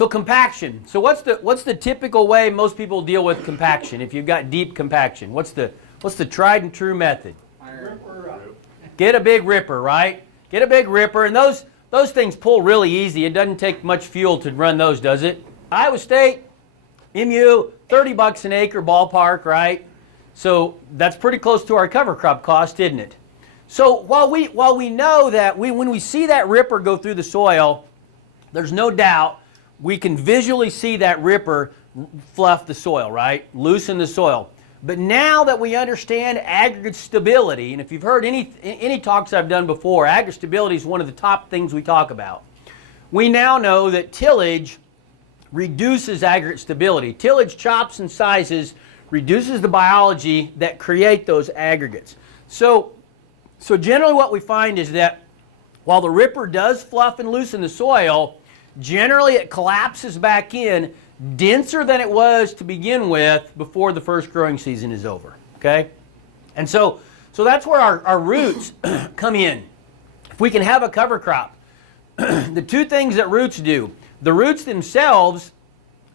So compaction. So what's the typical way most people deal with compaction? If you've got deep compaction, what's the tried and true method? Get a big ripper, right? Get a big ripper, and those things pull really easy. It doesn't take much fuel to run those, does it? Iowa State, MU, $30 an acre ballpark, right? So that's pretty close to our cover crop cost, isn't it? So while we know that when we see that ripper go through the soil, there's no doubt we can visually see that ripper fluff the soil, right? Loosen the soil. But now that we understand aggregate stability, and if you've heard any talks I've done before, aggregate stability is one of the top things we talk about. We now know that tillage reduces aggregate stability. Tillage chops and sizes reduces the biology that create those aggregates. So generally what we find is that while the ripper does fluff and loosen the soil, generally it collapses back in denser than it was to begin with before the first growing season is over, okay? And so that's where our roots come in. If we can have a cover crop, the two things that roots do, the roots themselves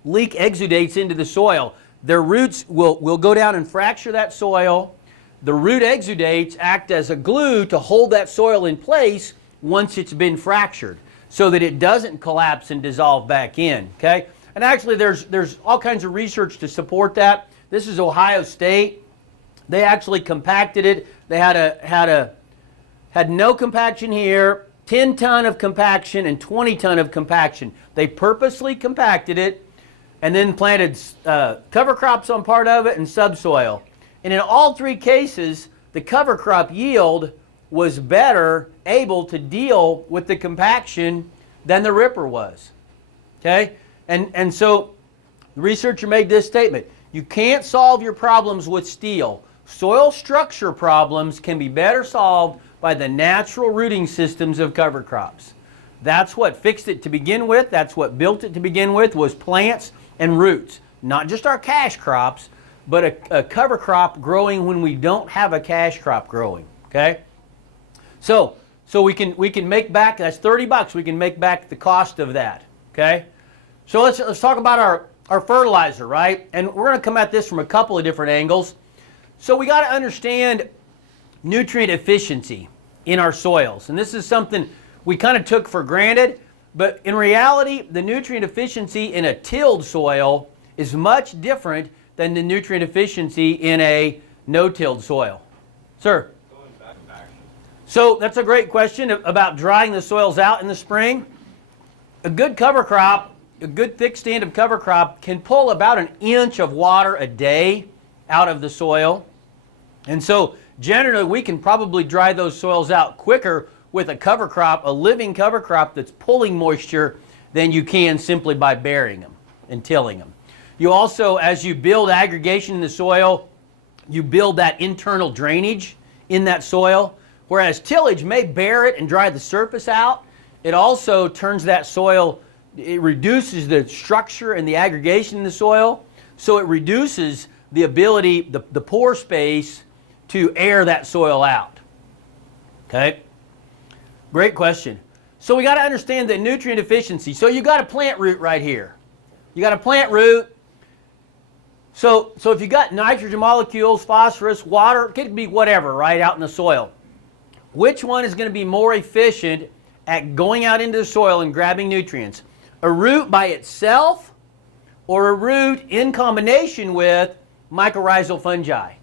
leak exudates into the soil. Their roots will go down and fracture that soil. The root exudates act as a glue to hold that soil in place once it's been fractured, so that it doesn't collapse and dissolve back in, okay? And actually there's all kinds of research to support that. This is Ohio State. They actually compacted it. They had no compaction here, 10 ton of compaction and 20 ton of compaction. They purposely compacted it and then planted cover crops on part of it and subsoil. And in all three cases, the cover crop yield was better able to deal with the compaction than the ripper was, okay? And so the researcher made this statement: you can't solve your problems with steel. Soil structure problems can be better solved by the natural rooting systems of cover crops. That's what fixed it to begin with. That's what built it to begin with, was plants and roots. Not just our cash crops, but a cover crop growing when we don't have a cash crop growing, okay? So we can make back, that's $30, we can make back the cost of that, okay? So let's talk about our fertilizer, right? And we're going to come at this from a couple of different angles. So we got to understand nutrient efficiency in our soils. And this is something we kind of took for granted, but in reality, the nutrient efficiency in a tilled soil is much different than the nutrient efficiency in a no-tilled soil. Sir? So that's a great question about drying the soils out in the spring. A good cover crop, a good thick stand of cover crop can pull about 1 inch of water a day out of the soil. And so generally we can probably dry those soils out quicker with a cover crop, a living cover crop that's pulling moisture, than you can simply by burying them and tilling them. You also, as you build aggregation in the soil, you build that internal drainage in that soil. Whereas tillage may bear it and dry the surface out, it also turns that soil, it reduces the structure and the aggregation in the soil, so it reduces the ability, the pore space to air that soil out. Okay? Great question. So we got to understand the nutrient efficiency. So you got a plant root right here. You got a plant root. So if you got nitrogen molecules, phosphorus, water, it could be whatever, right, out in the soil. Which one is going to be more efficient at going out into the soil and grabbing nutrients? A root by itself or a root in combination with mycorrhizal fungi?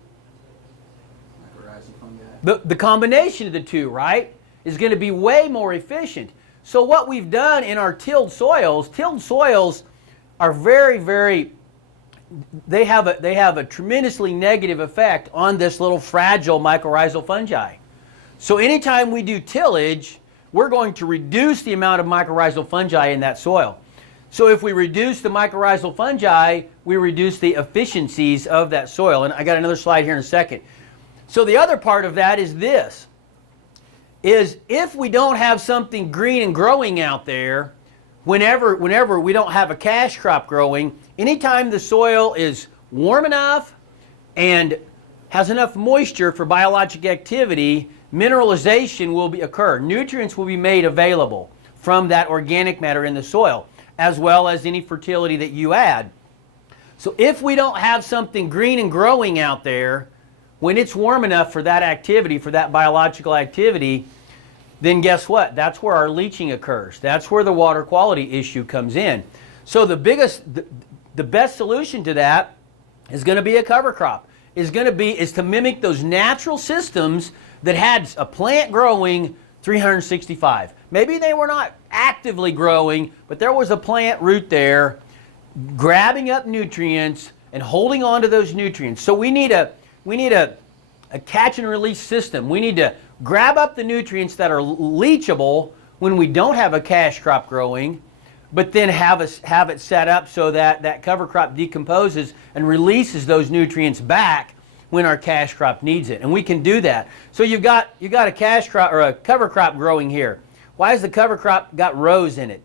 Mycorrhizal fungi. The combination of the two, right, is going to be way more efficient. So what we've done in our tilled soils are very, they have a tremendously negative effect on this little fragile mycorrhizal fungi. So anytime we do tillage, we're going to reduce the amount of mycorrhizal fungi in that soil. So if we reduce the mycorrhizal fungi, we reduce the efficiencies of that soil. And I got another slide here in a second. So the other part of that is this, is if we don't have something green and growing out there, whenever we don't have a cash crop growing, anytime the soil is warm enough and has enough moisture for biologic activity, mineralization will occur. Nutrients will be made available from that organic matter in the soil. as well as any fertility that you add. So if we don't have something green and growing out there, when it's warm enough for that activity, for that biological activity, then guess what? That's where our leaching occurs. That's where the water quality issue comes in. So the best solution to that is going to be a cover crop. Is to mimic those natural systems that had a plant growing 365. Maybe they were not actively growing, but there was a plant root there grabbing up nutrients and holding on to those nutrients. So we need a catch and release system. We need to grab up the nutrients that are leachable when we don't have a cash crop growing, but then have it set up so that that cover crop decomposes and releases those nutrients back when our cash crop needs it. And we can do that. So you got a cash crop or a cover crop growing here. Why has the cover crop got rows in it?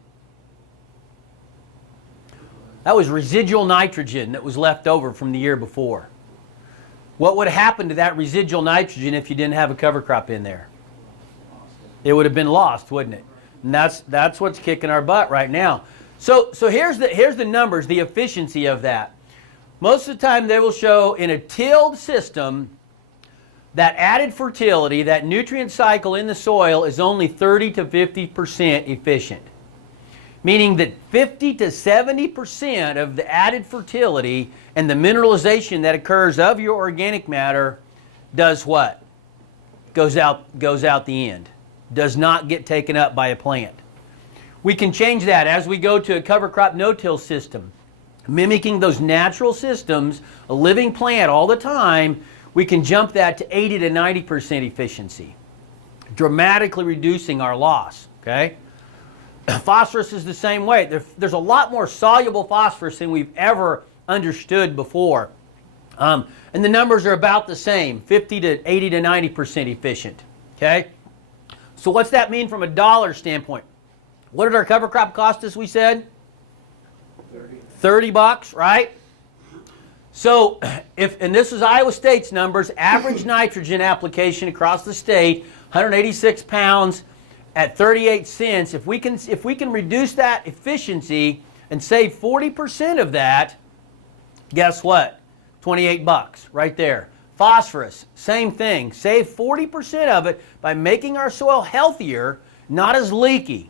That was residual nitrogen that was left over from the year before. What would happen to that residual nitrogen if you didn't have a cover crop in there? It would have been lost, wouldn't it? And that's what's kicking our butt right now. So here's the numbers, the efficiency of that. Most of the time they will show in a tilled system that added fertility, that nutrient cycle in the soil is only 30 to 50% efficient. Meaning that 50 to 70% of the added fertility and the mineralization that occurs of your organic matter does what? Goes out the end. Does not get taken up by a plant. We can change that as we go to a cover crop no-till system. Mimicking those natural systems, a living plant all the time, we can jump that to 80 to 90% efficiency. Dramatically reducing our loss, okay? Phosphorus is the same way. There's a lot more soluble phosphorus than we've ever understood before. And the numbers are about the same, 50 to 80 to 90% efficient, okay? So what's that mean from a dollar standpoint? What did our cover crop cost us, we said? 30 bucks, right? So, and this is Iowa State's numbers, average nitrogen application across the state, 186 pounds at 38 cents. If we can reduce that efficiency and save 40% of that, guess what? 28 bucks right there. Phosphorus, same thing. Save 40% of it by making our soil healthier, not as leaky.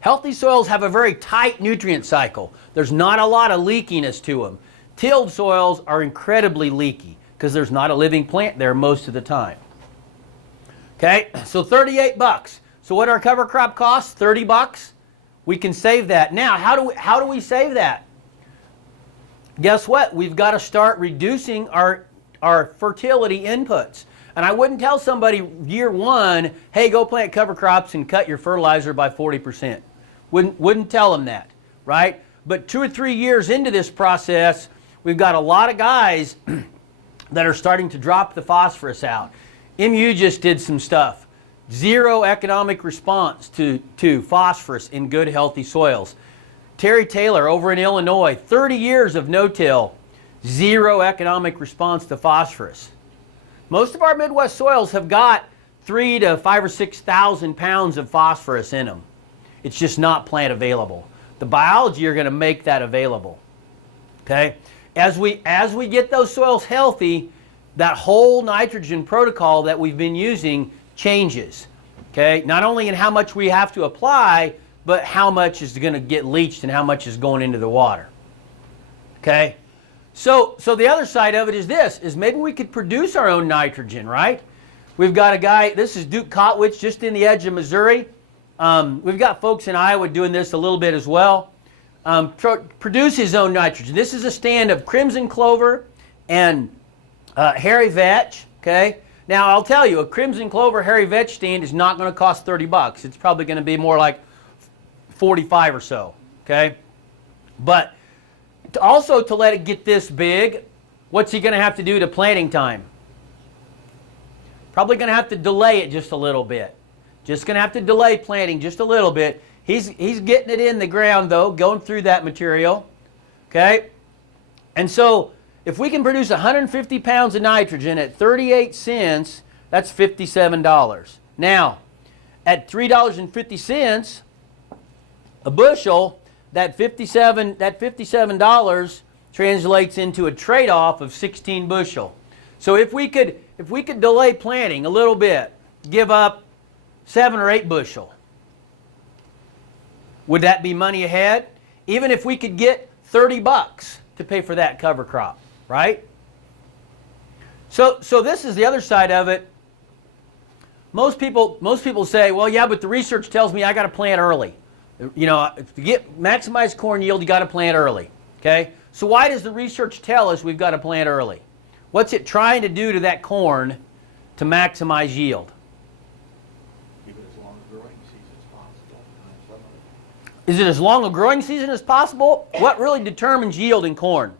Healthy soils have a very tight nutrient cycle. There's not a lot of leakiness to them. Tilled soils are incredibly leaky because there's not a living plant there most of the time. Okay, so 38 bucks. So what our cover crop costs? 30 bucks. We can save that. Now, how do we save that? Guess what? We've got to start reducing our fertility inputs. And I wouldn't tell somebody year one, hey, go plant cover crops and cut your fertilizer by 40%. Wouldn't tell them that, right? But 2 or 3 years into this process, we've got a lot of guys that are starting to drop the phosphorus out. MU just did some stuff. Zero economic response to phosphorus in good, healthy soils. Terry Taylor over in Illinois, 30 years of no-till, zero economic response to phosphorus. Most of our Midwest soils have got 3,000 to 5,000 or 6,000 pounds of phosphorus in them. It's just not plant available. The biology are going to make that available. Okay? As we get those soils healthy, that whole nitrogen protocol that we've been using changes. Okay? Not only in how much we have to apply, but how much is going to get leached and how much is going into the water. Okay? So the other side of it is this, is maybe we could produce our own nitrogen, right? We've got a guy, this is Duke Kotwich, just in the edge of Missouri. We've got folks in Iowa doing this a little bit as well. Produce his own nitrogen. This is a stand of crimson clover and hairy vetch, okay? Now, I'll tell you, a crimson clover hairy vetch stand is not going to cost 30 bucks. It's probably going to be more like 45 or so, okay? But also to let it get this big, what's he going to have to do to planting time? Probably going to have to delay it just a little bit. Just going to have to delay planting just a little bit. He's getting it in the ground though, going through that material. Okay? And so if we can produce 150 pounds of nitrogen at 38 cents, that's $57. Now, at $3.50 a bushel, that $57 translates into a trade-off of 16 bushel. So if we could delay planting a little bit, give up 7 or 8 bushel, would that be money ahead? Even if we could get $30 to pay for that cover crop, right? So this is the other side of it. Most people say, well, yeah, but the research tells me I got to plant early. You know, to get maximize corn yield, you got to plant early. Okay? So why does the research tell us we've got to plant early? What's it trying to do to that corn to maximize yield? Keep it as long a growing season as possible. Is it as long a growing season as possible? What really determines yield in corn?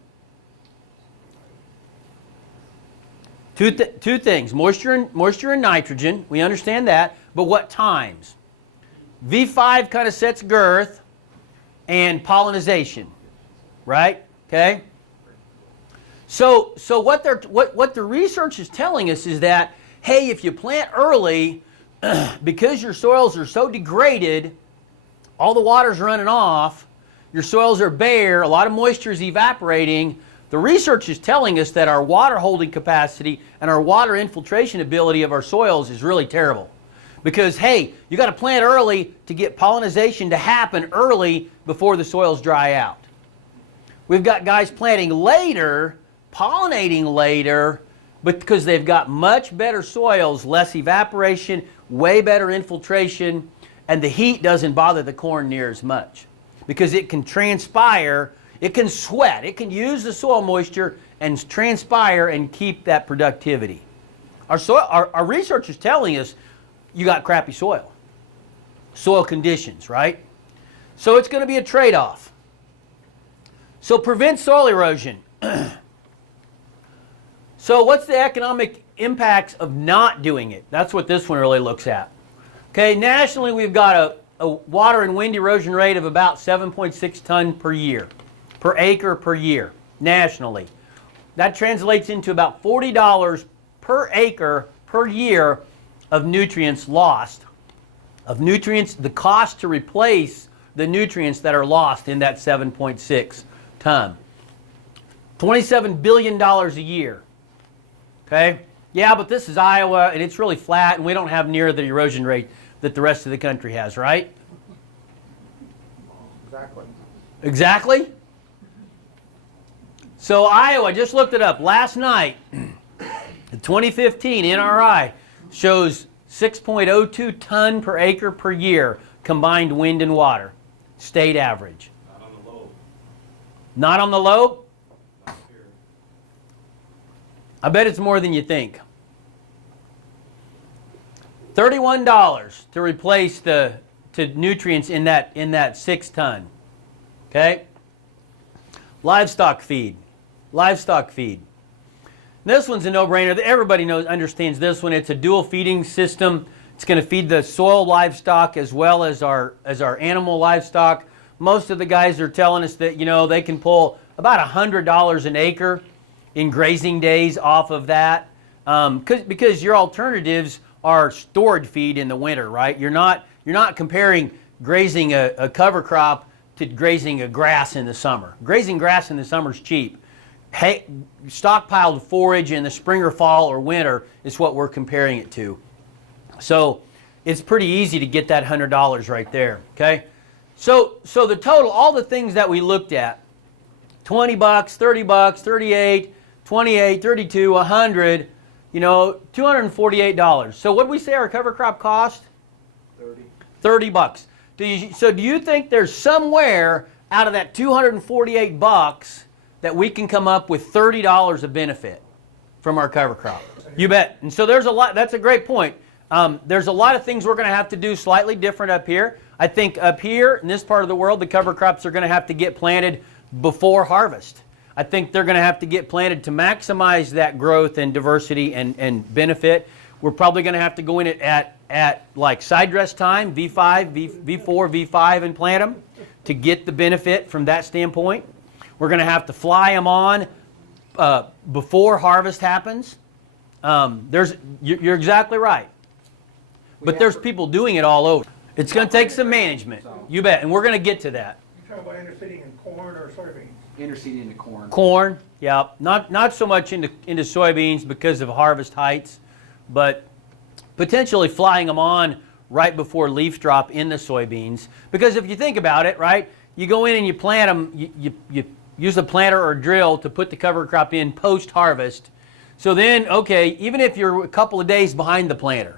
Two things, moisture and nitrogen, we understand that, but what times? V5 kind of sets girth and pollinization, right? Okay? So what the research is telling us is that, hey, if you plant early, because your soils are so degraded, all the water's running off, your soils are bare, a lot of moisture is evaporating. The research is telling us that our water holding capacity and our water infiltration ability of our soils is really terrible. Because, hey, you got to plant early to get pollinization to happen early before the soils dry out. We've got guys planting later, pollinating later, but because they've got much better soils, less evaporation, way better infiltration, and the heat doesn't bother the corn near as much. Because it can transpire, it can sweat, it can use the soil moisture and transpire and keep that productivity. Our research is telling us you got crappy soil conditions, right? So it's going to be a trade-off. So prevent soil erosion. So what's the economic impacts of not doing it? That's what this one really looks at. Okay, nationally we've got a water and wind erosion rate of about 7.6 ton per year, per acre per year, nationally. That translates into about $40 per acre per year of nutrients lost, the cost to replace the nutrients that are lost in that 7.6 ton. $27 billion a year. Okay? Yeah, but this is Iowa and it's really flat and we don't have near the erosion rate that the rest of the country has, right? Exactly. Exactly? So Iowa, just looked it up last night. The 2015 NRI shows 6.02 ton per acre per year combined wind and water, state average. Not on the low. Not on the low? Not here. I bet it's more than you think. $31 to replace the nutrients in that 6 ton. Okay? Livestock feed. Livestock feed. This one's a no-brainer. Everybody understands this one. It's a dual feeding system. It's going to feed the soil livestock as well as our animal livestock. Most of the guys are telling us that, you know, they can pull about $100 an acre in grazing days off of that, because your alternatives are stored feed in the winter, right? You're not comparing grazing a cover crop to grazing a grass in the summer. Grazing grass in the summer is cheap. Hay, stockpiled forage in the spring or fall or winter is what we're comparing it to. So it's pretty easy to get that $100 right there, okay? So the total, all the things that we looked at, $20, $30, 38, 28, 32, 100, you know, $248. So what did we say our cover crop cost? 30 bucks. Do you think there's somewhere out of that 248 bucks that we can come up with $30 of benefit from our cover crop? You bet. And so there's a lot. That's a great point. There's a lot of things we're going to have to do slightly different up here. I think up here in this part of the world, the cover crops are going to have to get planted before harvest. I think they're going to have to get planted to maximize that growth and diversity and benefit. We're probably going to have to go in it at like side dress time, V5, V4, V5, and plant them to get the benefit from that standpoint. We're going to have to fly them on before harvest happens. You're exactly right. But there's people doing it all over. It's going to take some management. You bet. And we're going to get to that. talking about interseeding in corn or soybeans? Interseeding into corn. Corn, yeah, not so much into soybeans because of harvest heights, but potentially flying them on right before leaf drop in the soybeans. Because if you think about it, right, you go in and you plant them, you use a planter or drill to put the cover crop in post-harvest. So then, okay, even if you're a couple of days behind the planter,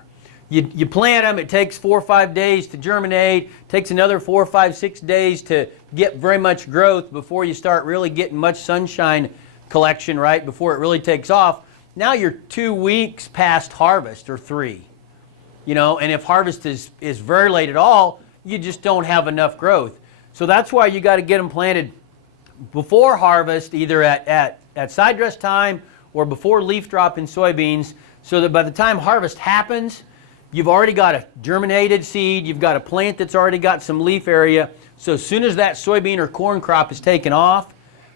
you plant them, it takes 4 or 5 days to germinate, takes another 4 or 5, 6 days to get very much growth before you start really getting much sunshine collection, right, before it really takes off. Now you're 2 weeks past harvest, or 3. You know, and if harvest is very late at all, you just don't have enough growth. So that's why you got to get them planted before harvest, either at side dress time or before leaf drop in soybeans, so that by the time harvest happens, you've already got a germinated seed, you've got a plant that's already got some leaf area. So as soon as that soybean or corn crop is taken off,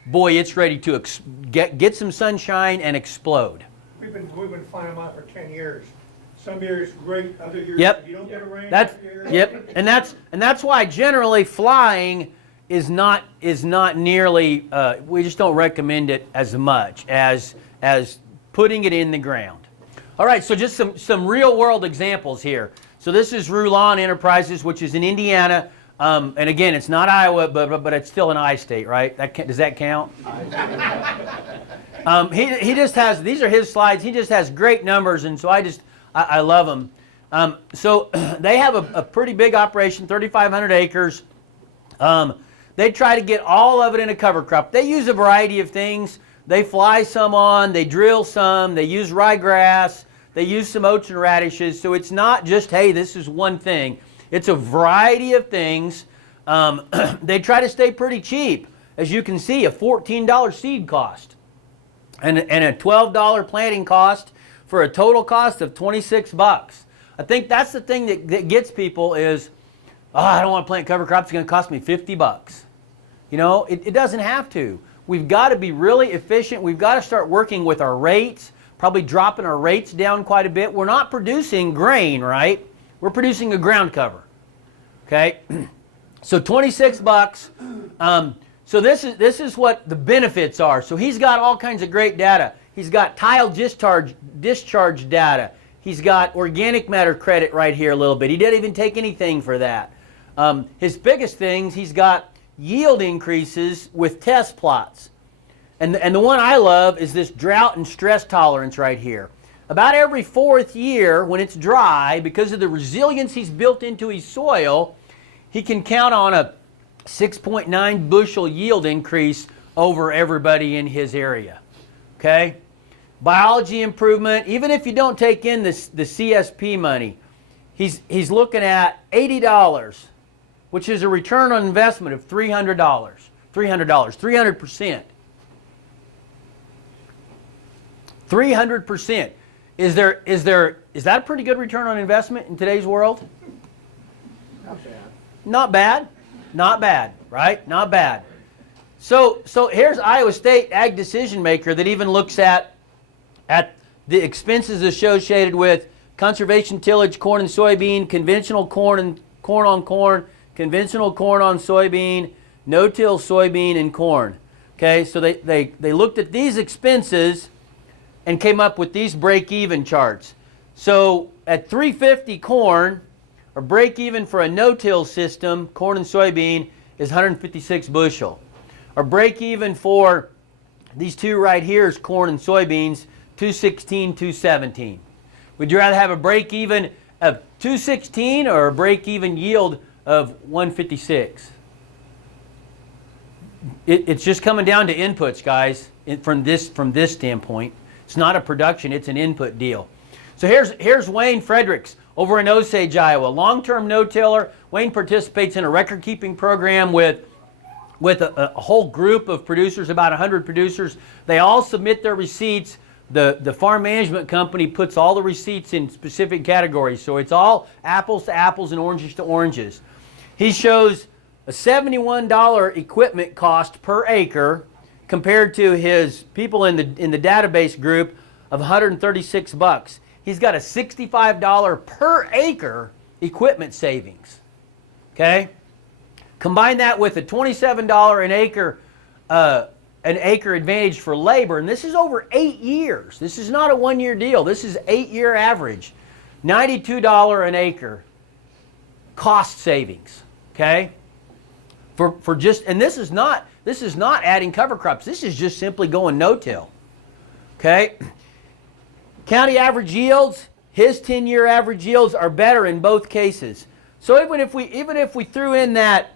boy, it's ready to get some sunshine and explode. We've been flying them out for 10 years. Some years great, other years Yep. you don't get a rain. Yep, and that's why generally flying is not nearly. We just don't recommend it as much as putting it in the ground. All right, so just some real world examples here. So this is Rulon Enterprises, which is in Indiana, and again, it's not Iowa, but it's still an I state, right? Does that count? He just has, these are his slides. He just has great numbers, and so I love them. So they have a pretty big operation, 3,500 acres. They try to get all of it in a cover crop. They use a variety of things. They fly some on, they drill some, they use ryegrass, they use some oats and radishes. So it's not just, hey, this is one thing. It's a variety of things. They try to stay pretty cheap. As you can see, a $14 seed cost and a $12 planting cost for a total cost of $26. I think that's the thing that gets people is, oh, I don't want to plant cover crops, it's going to cost me $50. You know, it doesn't have to. We've got to be really efficient. We've got to start working with our rates, probably dropping our rates down quite a bit. We're not producing grain, right? We're producing a ground cover. Okay? So $26. So this is what the benefits are. So he's got all kinds of great data. He's got tile discharge data. He's got organic matter credit right here a little bit. He didn't even take anything for that. His biggest things, he's got yield increases with test plots. And the one I love is this drought and stress tolerance right here. About every 4th year when it's dry, because of the resilience he's built into his soil, he can count on a 6.9 bushel yield increase over everybody in his area. Okay? Biology improvement, even if you don't take in the CSP money, he's looking at $80, which is a return on investment of $300. 300%. 300%. Is that a pretty good return on investment in today's world? Not bad. Not bad. Not bad, right? Not bad. So here's Iowa State Ag Decision Maker that even looks at the expenses associated with conservation tillage, corn and soybean, conventional corn and corn on corn, conventional corn on soybean, no-till soybean and corn. Okay, so they looked at these expenses and came up with these break-even charts. So at 350 corn, or break-even for a no-till system, corn and soybean, is 156 bushel. Or break-even for these two right here is corn and soybeans, 216, 217. Would you rather have a break-even of 216 or a break-even yield of 156? It's just coming down to inputs, guys, from this standpoint. It's not a production, it's an input deal. So here's Wayne Fredericks over in Osage, Iowa. Long-term no-tiller. Wayne participates in a record-keeping program with a whole group of producers, about 100 producers. They all submit their receipts. The farm management company puts all the receipts in specific categories. So it's all apples to apples and oranges to oranges. He shows a $71 equipment cost per acre compared to his people in the database group of $136. He's got a $65 per acre equipment savings. Okay? Combine that with a $27 an acre advantage for labor, and this is over 8 years. This is not a 1-year deal. This is 8-year average. $92 an acre cost savings, okay? For just, and this is not adding cover crops. This is just simply going no-till, okay? County average yields, his 10-year average yields are better in both cases. So even if we threw in that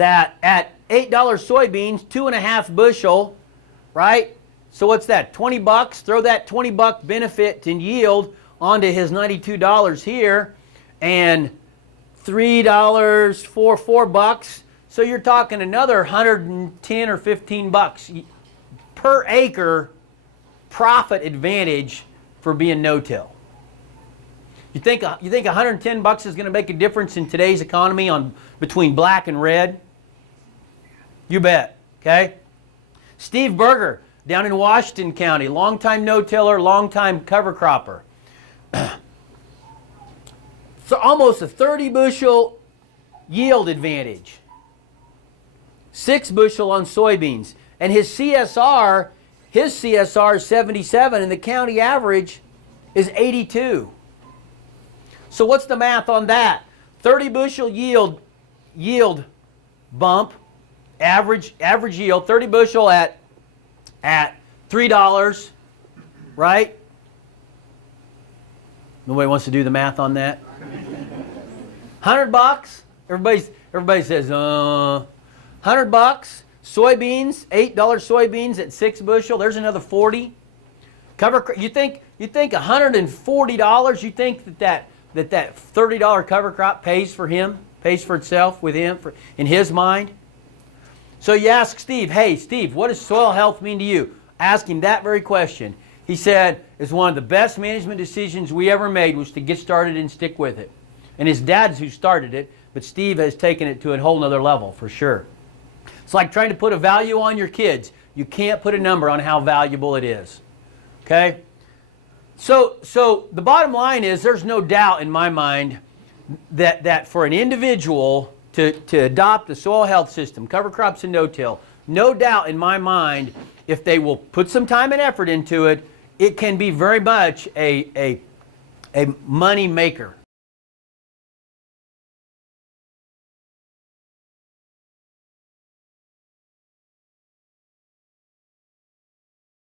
at $8 soybeans, 2.5 bushel, right? So what's that? 20 bucks. Throw that 20 buck benefit in yield onto his $92 here, and $3 for $4. So you're talking another 110 or 15 bucks per acre profit advantage for being no-till. You think 110 bucks is going to make a difference in today's economy between black and red? You bet, okay? Steve Berger down in Washington County, longtime no-tiller, longtime cover cropper. So almost a 30 bushel yield advantage. 6 bushel on soybeans. And his CSR is 77 and the county average is 82. So what's the math on that? 30 bushel yield bump, average yield, 30 bushel at $3, right? Nobody wants to do the math on that? 100 bucks? Everybody says, 100 bucks. Soybeans, $8 soybeans at 6 bushel. There's another 40. You think $140? You think that $30 cover crop pays for him, pays for itself with him in his mind? So you ask Steve, hey Steve, what does soil health mean to you? Ask him that very question. He said, it's one of the best management decisions we ever made was to get started and stick with it. And his dad's who started it, but Steve has taken it to a whole nother level for sure. It's like trying to put a value on your kids. You can't put a number on how valuable it is. Okay? So the bottom line is there's no doubt in my mind that for an individual to adopt the soil health system, cover crops and no-till, no doubt in my mind, if they will put some time and effort into it, it can be very much a money maker.